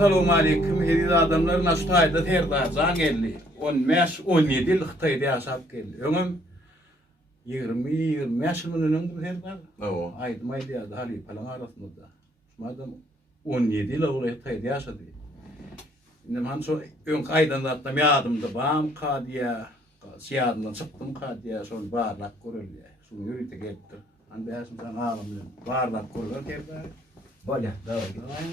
Assalamu aleyküm. Hediye adamlar Nastayda terdarzan geldi. 15-17 yıl Xitayda yaşap geldi. Öňüm 20-25 yıl önüň bu terdar. Oo. Aýdym ya hali falan arasynda. Madem 17 yıl ol Xitayda yaşady. Inem han so öň aýdan zatda ýadymda bam kadiya, siýadyndan çykdym kadiya, şol barlak göreldi. Şu ýürüte getdi. Anda ýaşam ağam bilen barlak görülen terdar. Bolýa, daway.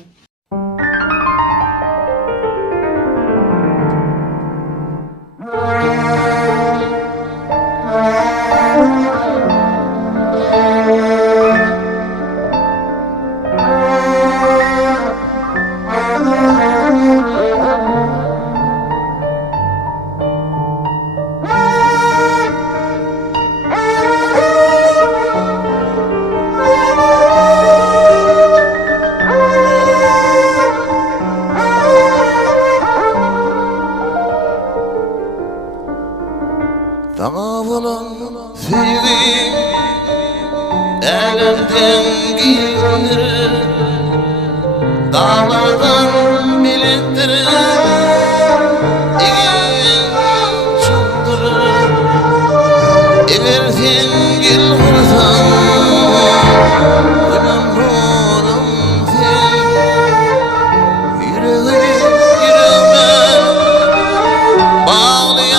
Dağılın sevgi elimden gelir, dağlardan bilindirir, egin çöldürür. Eğer sen gel vursan, benim nurum sen, yüreğime bağlayan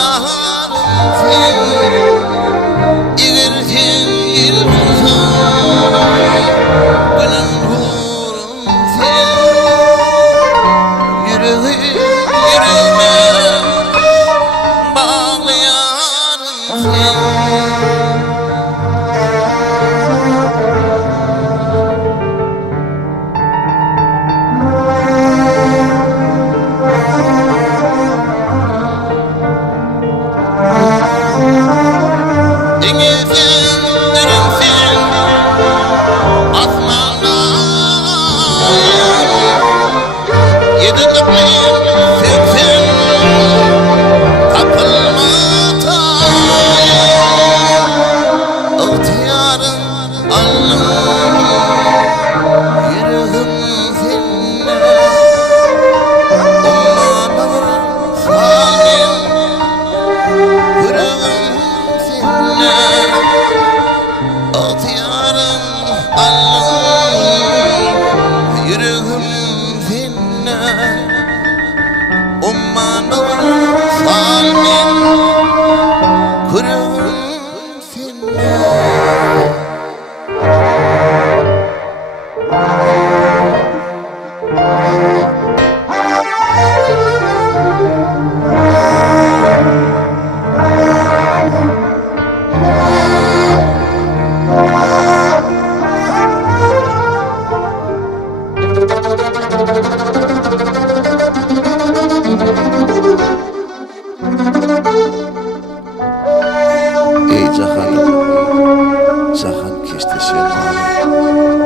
Cahan keşte şermani,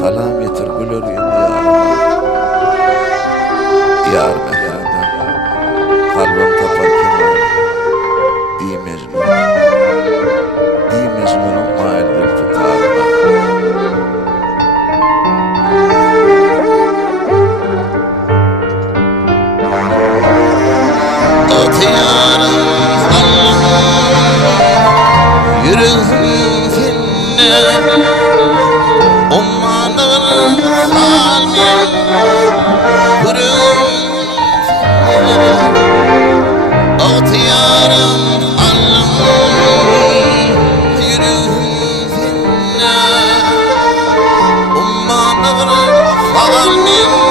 kalam yetir gülür yar mehrada, kalbim tapar kemal, di mecnunum mail bir fitarına. Otiyarım yüreğim seninle, ummanın halmin, yüreğim seninle. Otiyarım Allah'ım, yüreğim seninle, ummanın halmin.